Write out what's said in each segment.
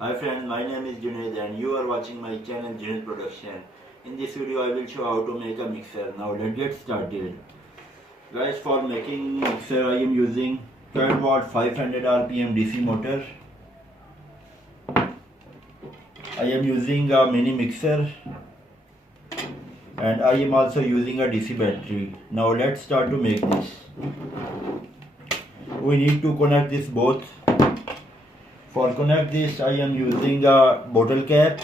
Hi friends, my name is Junaid and you are watching my channel Junaid Production. In this video I will show how to make a mixer. Now let's get started. Guys, for making mixer I am using 12 watt 500 rpm DC motor. I am using a mini mixer and I am also using a DC battery. Now let's start to make this. We need to connect this both. For connect this I am using a bottle cap.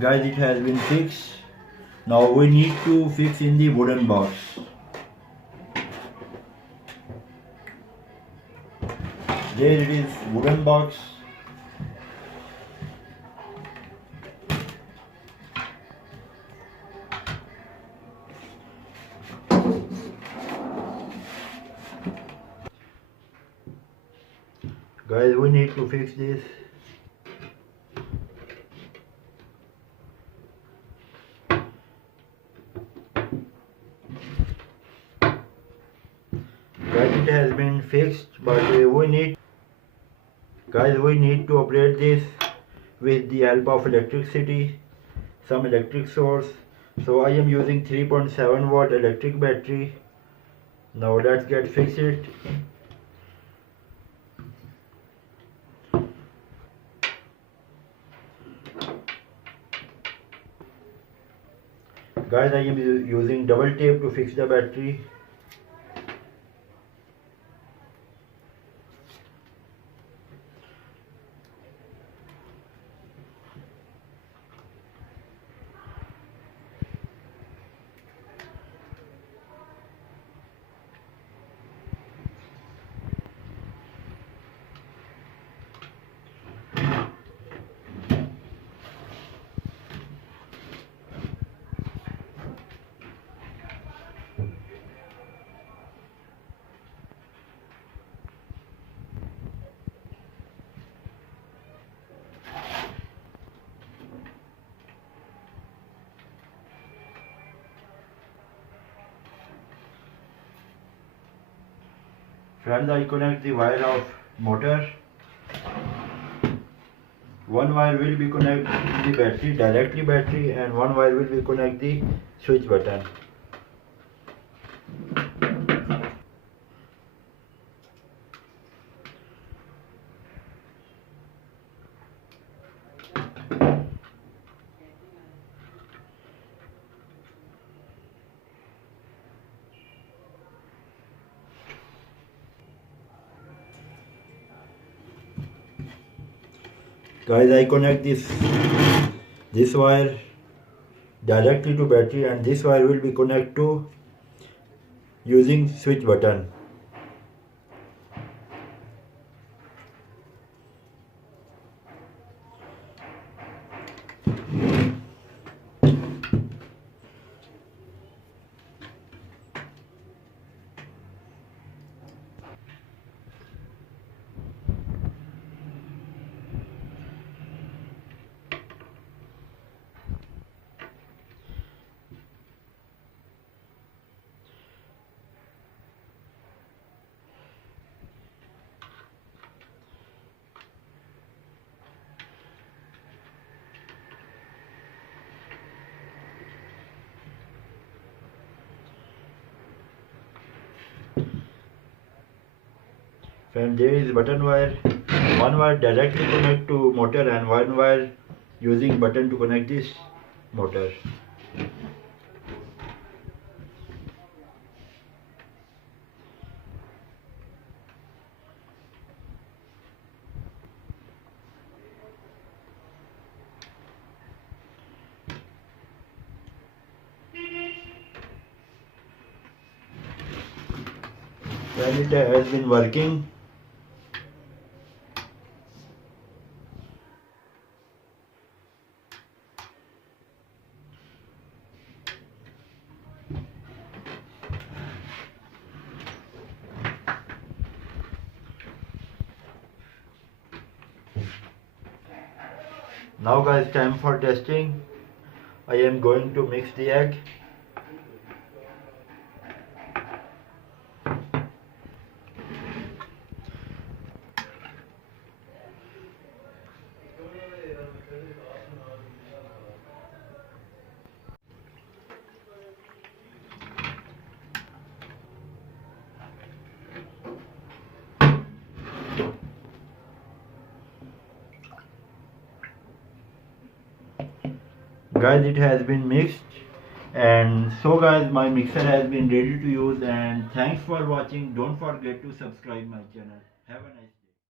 Guys, it has been fixed. Now we need to fix in the wooden box. There it is, wooden box. Guys, we need to fix this. Guys, it has been fixed, but we need to operate this with the help of electricity, some electric source. So I am using 3.7 watt electric battery. Now let's get fix it. Guys, I am using double tape to fix the battery. Friends, I connect the wire of motor. One wire will be connect the battery, directly battery, and one wire will be connect the switch button. Guys, I connect this wire directly to battery, and this wire will be connected to using switch button. Friend, there is button wire. One wire directly connect to motor and one wire using button to connect this motor. When it has been working, now guys, time for testing. I am going to mix the egg. Guys, it has been mixed, and so guys, my mixer has been ready to use, and thanks for watching. Don't forget to subscribe my channel. Have a nice day.